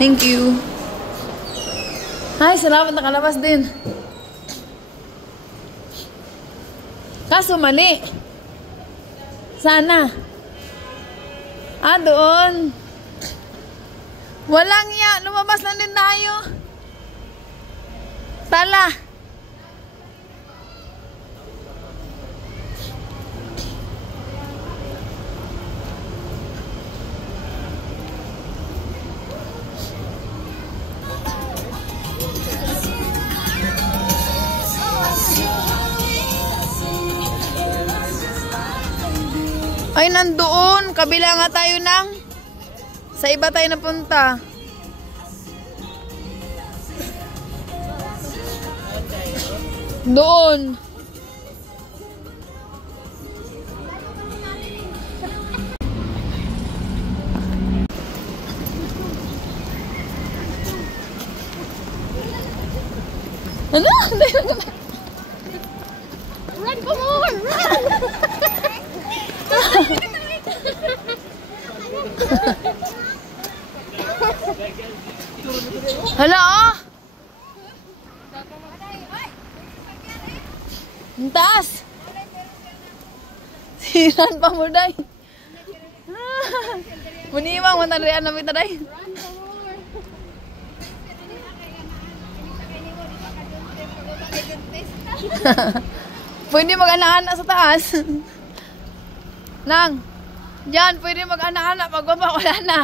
Thank you. Ay, salamat, nakalabas din. Kaso mali. Sana. Doon. Walang ya. Lumabas lang din tayo. Tala. Ay, nandoon. Kabila nga tayo ng... Sa iba tayo napunta. Doon. Ano? Run, come on! Run! Hala, oh! Ang taas! Siran pa mo, day! Muniwang, matandrian na kita, day! Pwede mag-anak-anak sa taas. Nang, dyan, pwede mag-anak-anak. Pagbaba, wala na.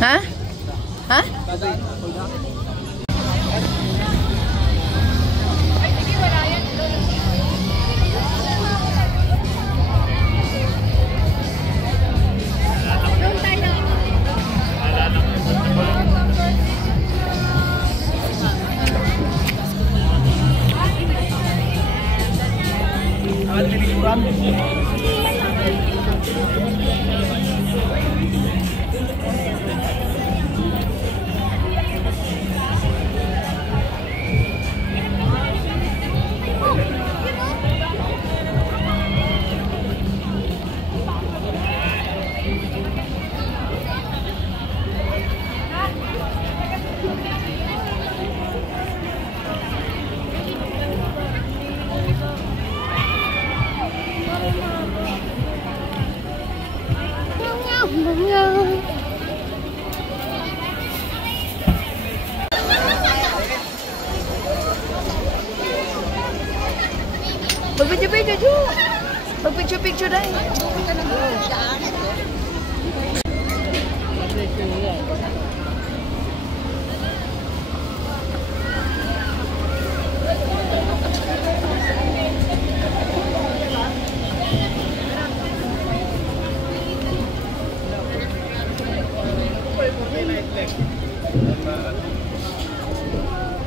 Ha? Ha? Picture dahil.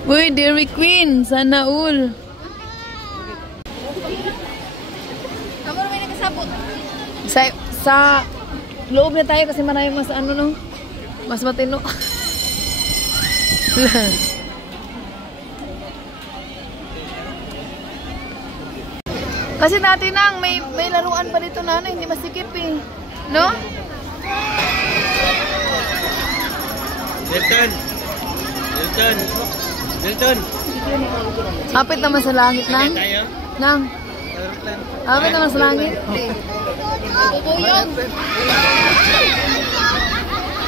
Uy, Dairy Queen, sana all. Sa loob na tayo kasi marami mas ano no, mas matino. Kasi dati nang may laruan pa dito na hindi masikip eh, no? Delton. Apit naman sa langit nang. Apit naman sa langit. Tuyok.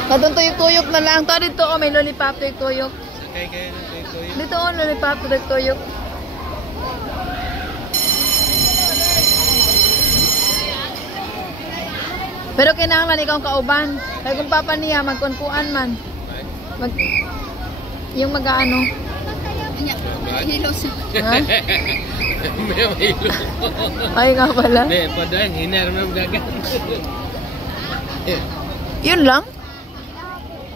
Katong tuyok-tuyok na lang. To dito may lollipop tuyok-tuyok. Dito lollipop tuyok-tuyok. Pero kinahanglan ikaw ang kauban. Kaya kung papa niya, magkunkuan man. Yung mag-ano. Hilo siya. Ha? May hilo. Ay nga pala. Hindi, padang hinar mo dagan. Yun lang?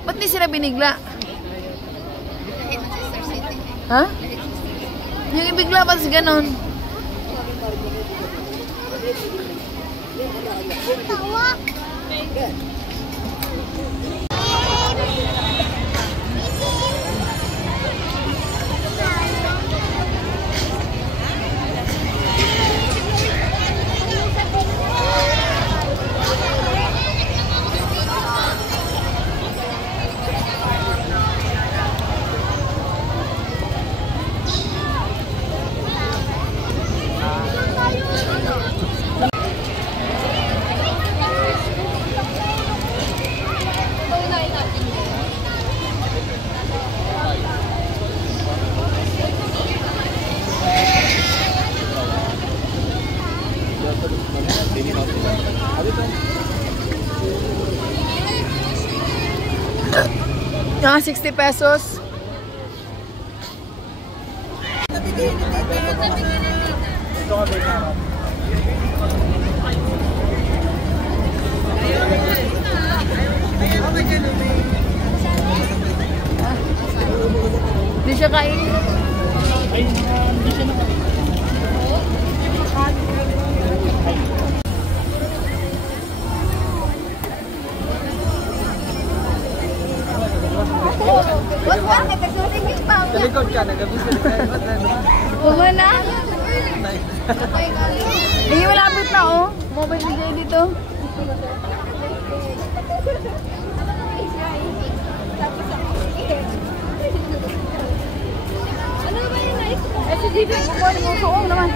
Ba't di sila binigla? Ha? Yung ibigla pa sa ganon. Ah, 60 pesos. Di siya kain. Talikod ka, nag-abisa na kayo. Kumana? Hindi, malapit na oh. Mobile DJ dito. Ano ba yung nice? Eh, si DJ, kukuha mo suong naman.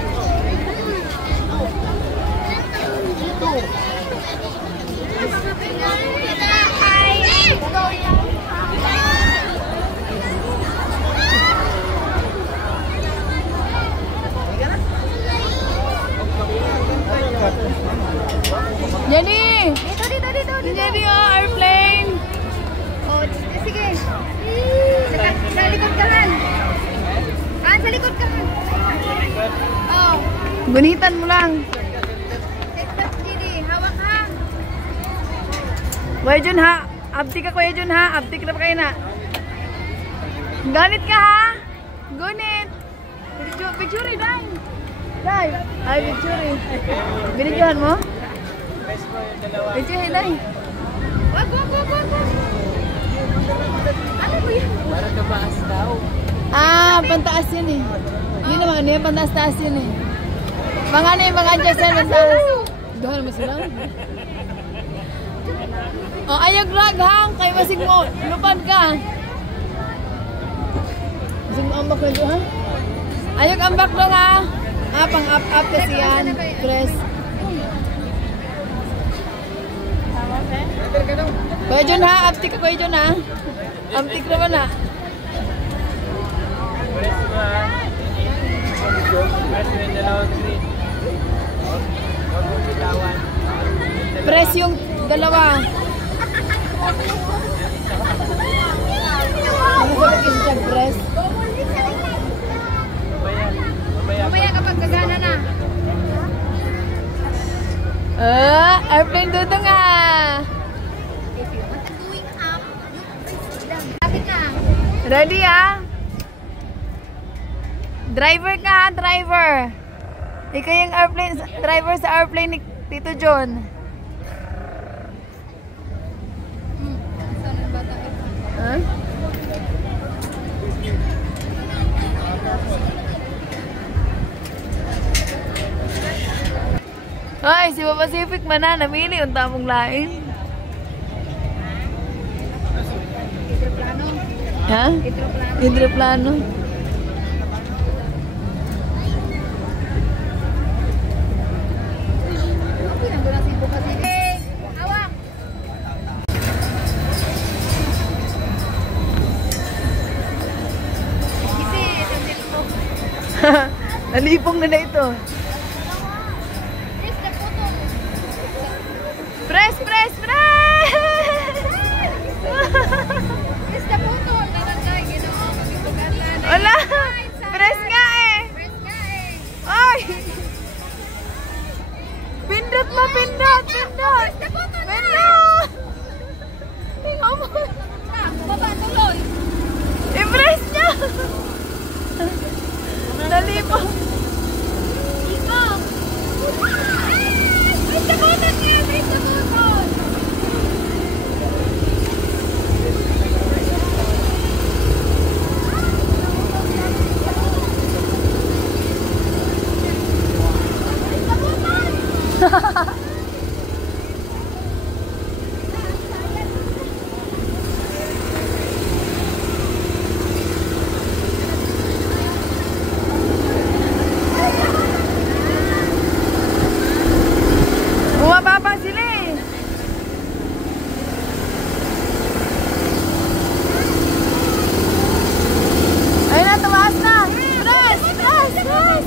Jenny! Dito. Jenny, oh, airplane. Oh, sige. Sa likod ka man. Ah, sa likod ka man. Oh. Gunitan mo lang. Stop, Didi. Hawak ha. Kuya Jun ha. Abdi ka Kuya Jun ha. Abdi ka na pa kayo na. Ganit ka ha. Gunit. Picture dai. Dai. Ay, picture. Binidyohan mo? Picture dai. Wag. Ano ba yan? Para kabaas daw. Ah, pantaas yun eh. Hindi naman, ano yung pantaas-taas yun eh. Mga ano yung mga adjacent sa... Doon naman sila. Oh, ayag lag ha. Kay masig mo. Lupad ka. Masig mo ambak na doon ha. Ayag ambak doon ha. Ah, pang up kasi yan. Press. Kuya Jun ha. Uptick ka Kuya Jun ha. Uptick naman ha. Press yung dalawa. Ano ba kasi siya press? Mamaya kapag gagana na. Airplane dito nga. Going up. Lapit na. Ready ah? Driver ka ha, driver. Ikaw yung airplane, driver sa airplane ni Tito John. Huh? Ay, si Pacific man na, namili yung tamong lain. Hidroplano. Ha? Hidroplano. Hidroplano. Nalipong na ito. Press, press, press! Press na po to. Narangay, ginoon. Pagkakalan. Wala! Press nga eh! Press ka eh. Ay! Pindot mo, pindot! Pindot! Press na po to na. Pindot! Tingnan mo! Baba tuloy. I-press niya! Dali po! Ikaw. Press na po to niya. Press na po to. Bumababa sila eh! Ayun na, tumaas na! Press! Press! Press!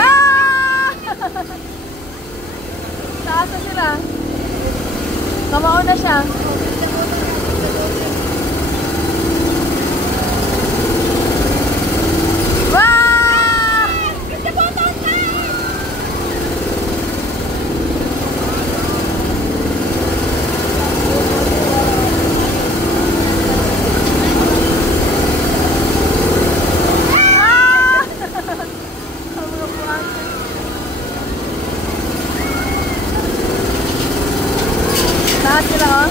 Ah! Taas na sila. Kamao na siya. Wow! Ah! Lahat sila oh.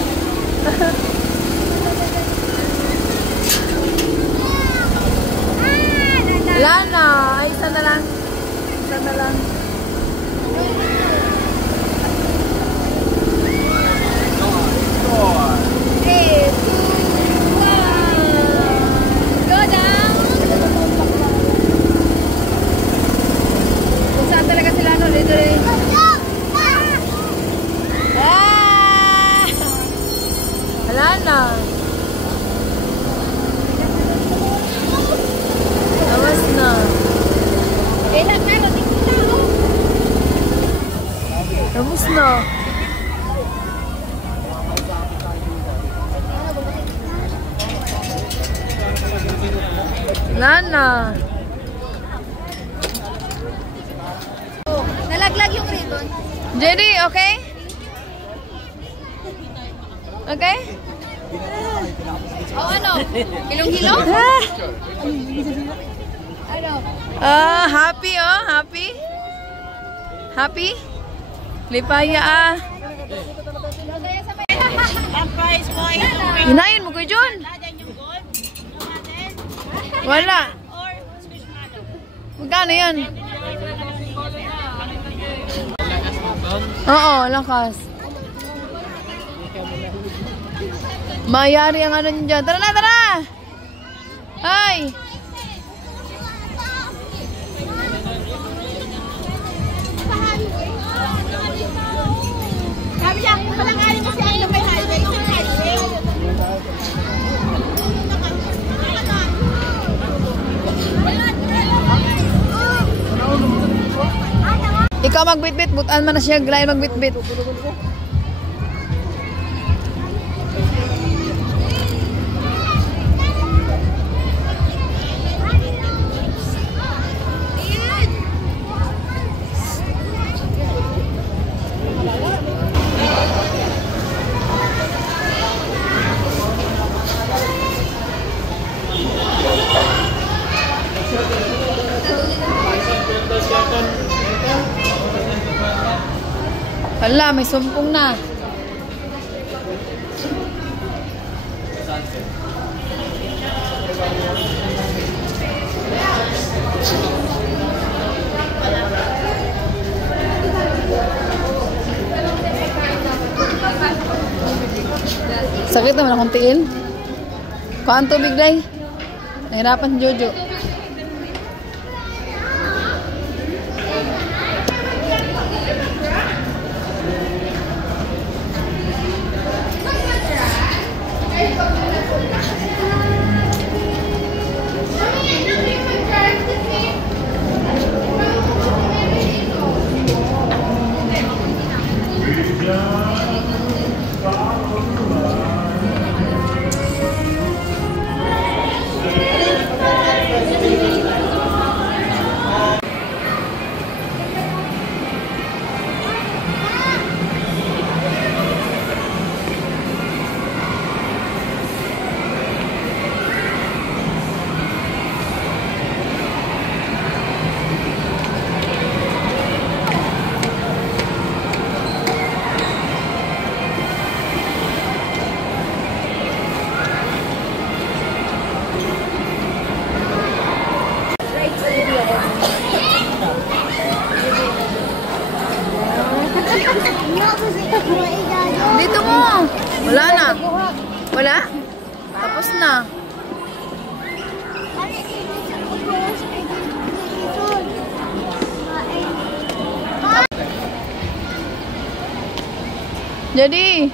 Wala na. Ay, isa na lang. Isa na lang. Three, two, one. Go down. Kung saan talaga sila no? Dito rin. Ah! Wala na. Tawas na. Kailan na, nating kita, oh. Tapos na. Wala na. Nalaglag yung ribbon. JD, okay? Okay? O ano? Hilong-hilong? Ano? Happy oh, happy? Happy? Lipaya ah. Lagaya sa may... Hinayin mo ko John. Wala. Magkano yan? Oo, lakas. Mayari ang ano nyo dyan. Tara na, tara! Hi! Sabi niya, palangarin mo si Ano may highway. Ikaw magbitbit, butaan man na siya, glayan magbitbit. Hala, may sumpong na. Sakit naman akong tiil. Kuhaan tubig, day. Nahirapan si Jojo. Dito mo. Wala na. Wala? Tapos na. Jadi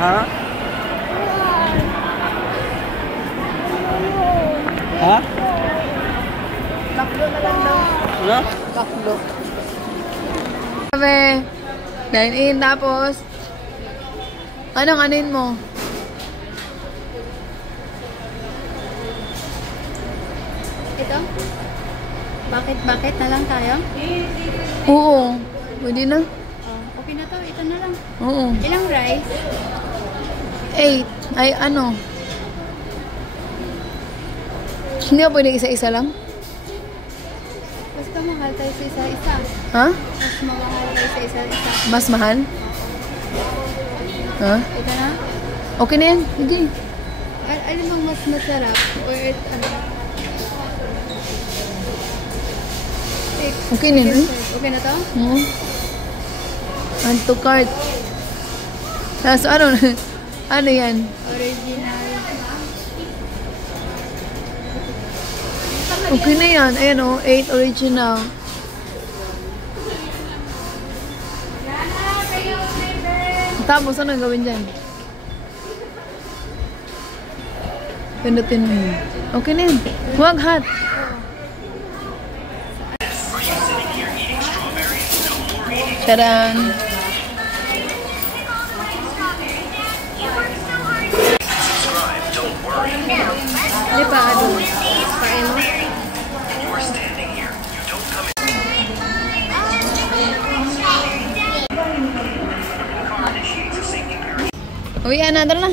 Ha? Ha? taklo na lang daw. Ano? Taklo. Sabi, dine in tapos anong anin mo? Ito? Bakit na lang tayo? Oo. Pwede na. Oh, okay na to. Ito na lang. Oo. Ilang rice? 8. Ay, ano? Hindi ba pwede isa-isa lang? Basta mahal tayo sa isa-isa. Ha? Mas mamahal tayo sa isa-isa. Mas mahal? Ha? Ito na? Okay na yan. Sige. Alin bang mas masarap? Or ano? Okay na yan. Okay na to? Oo. Add to cart. Tapos ano? Ano yan? Original. Okay na yan. Ayan o. 8 original. Tapos ano yung gawin dyan? Pindutin mo yun. Okay na yan. Huwag hot. Tadaan. Di ba ano? Pain mo? Uwi, another na.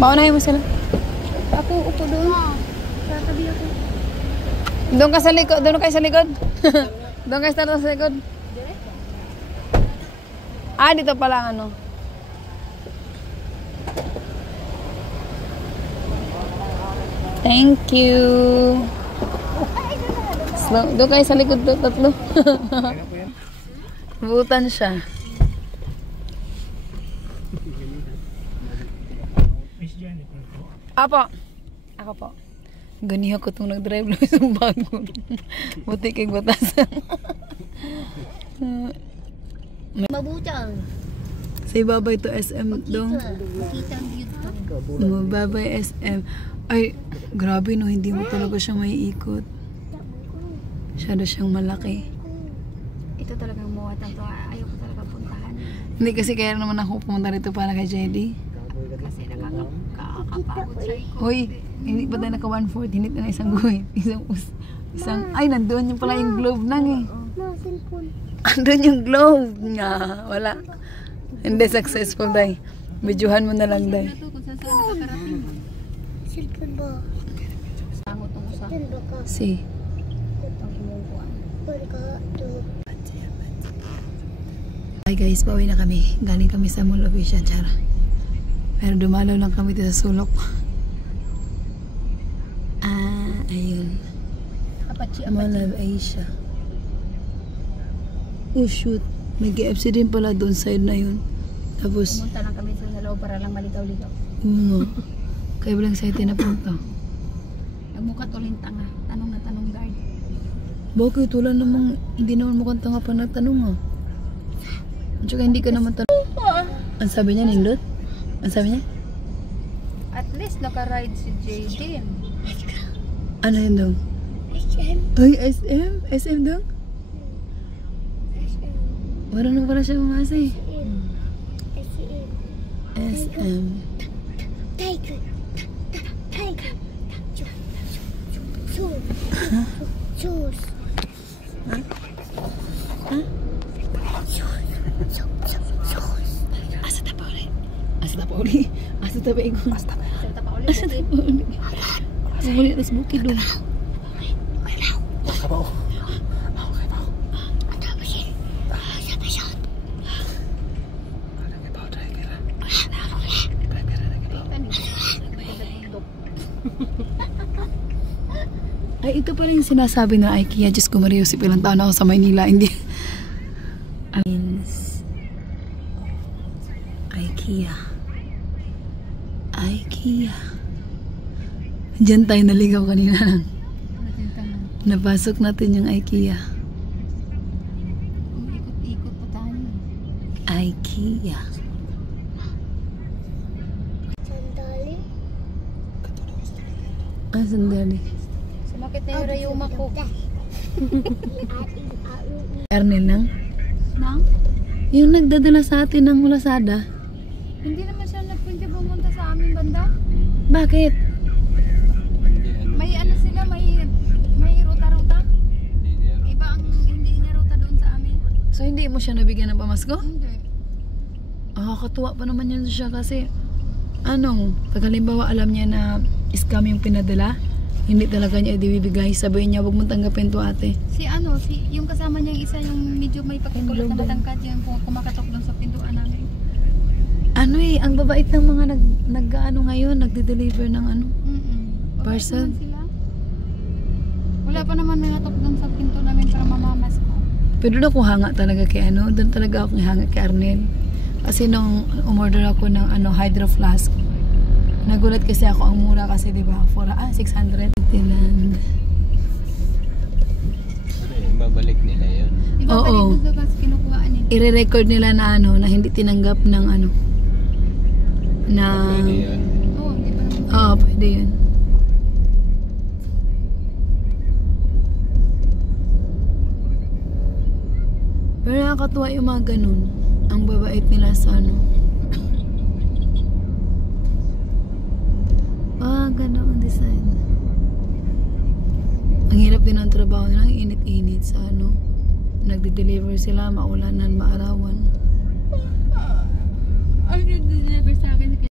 Baunahin mo sila. Ako, upo doon. Tatabi ako. Doon ka sa likod. Doon kayo sa likod. Doon kayo sa likod. Ah, dito pala ano. Thank you. Slow. Doon kayo sa likod. Tatlo. Butan siya. Apo. Ako po. Ganihan ko itong nag-drive lang isang bago. Buti kay batasan. Mabutang. Sa ibabay to SM dong. Kita ang beauty. Mababay SM. Ay, grabe no. Hindi mo talaga siya may ikot. Masyado siyang malaki. Ito talagang muwatan to. Ayoko talaga puntahan. Hindi kasi kaya naman ako pumunta rito para kay JD. Kasi nakakapagod sa ikot. Hoy, hindi pa tayo naka 1/4. Hindi na isang guhit. Isang, ay, nandoon yung pala yung globe nang eh. Andun yung globe nga. Wala. Hindi successful day. Videohan mo na lang day. Ito kung saan saan nakakarating. Cellphone ba? Tangot ang usa. Cellphone ba ka? Si. Ang imukuan. Phone ka? Hi guys, pauwi na kami. Galing kami sa Mall of Asia, Chara. Pero dumalaw lang kami dito sa sulok. Ayun. Apache, Malab Asia. Oh shoot. May KFC din pala doon side na yun. Tapos, Pumunta lang kami sa loob para lang malitaw-litaw. kaya walang side na punta. Nagmukat ulit tanga. Tanong na tanong guard. Bakit? Wala namang, hindi naman mukhang tanga pa natanong ah. At saka hindi ka naman tanong. Ang sabi niya, Nindot? Ang sabi niya? At least naka-ride si Jaden. Ano yun daw? SM. Ay, SM? SM daw? SM. Wala na pala siya umasa eh. SM. SM. Tiger. Tiger. Shoes. Shoes. Asa ta pa ulit? Asa ta pa ulit? Asa ta pa ikong? Asa ta pa Sa tapa ulit. Asa ta pa ulit? Asa ulit tas bukid doon. Ay, ito pa rin sinasabi na IKEA. Diyos ko Mario, si ilang taon ako sa Maynila. Hindi. IKEA. IKEA. Diyan tayo naligaw kanina. Napasok natin yung IKEA. Ikot-ikot pa tayo. IKEA. Sandali. Ah, sandali. Sumakit na yung rayuma ko. Arnel lang. Nang? Yung nagdadala sa atin ng Lazada. Hindi naman siya nagpwede pumunta sa aming banda. Bakit? May ano sila, may ruta-ruta. Iba ang hindi niya ruta doon sa amin. So, hindi mo siya nabigyan ng pamasko? Hindi. Katuwa pa naman yan siya kasi pag halimbawa alam niya na scam yung pinadala, hindi talaga niya ibibigay. Sabihin niya, wag mong tanggapin to ate. Yung kasama niya isa yung medyo may pagkukulat na matangkad yung kumakatok doon sa pintuan namin. Ang babait ng mga ngayon, nagde-deliver ng Wala parcel. naman sila. Wala pa naman may natok doon sa pinto namin para mamamas ko. Pero doon ako hanga talaga kay doon talaga ako hanga kay Arnel. Kasi nung umorder ako ng hydro flask, nagulat kasi ako ang mura kasi 'di ba? 600 Thailand. Babalik nila yun. Ibabalik Oo. doon sa gas kinukuhaan nila. I-record nila na na hindi tinanggap ng na Pwede yun. Oo, hindi pa naman. Oo, pwede yun. Pero nakakatuwa yung mga ganun. Ang babait nila sa ganun ang design. Ang hirap din ang trabaho nila, init-init sa nagde-deliver sila, maulanan, maarawan. Ang nag-deliver sa akin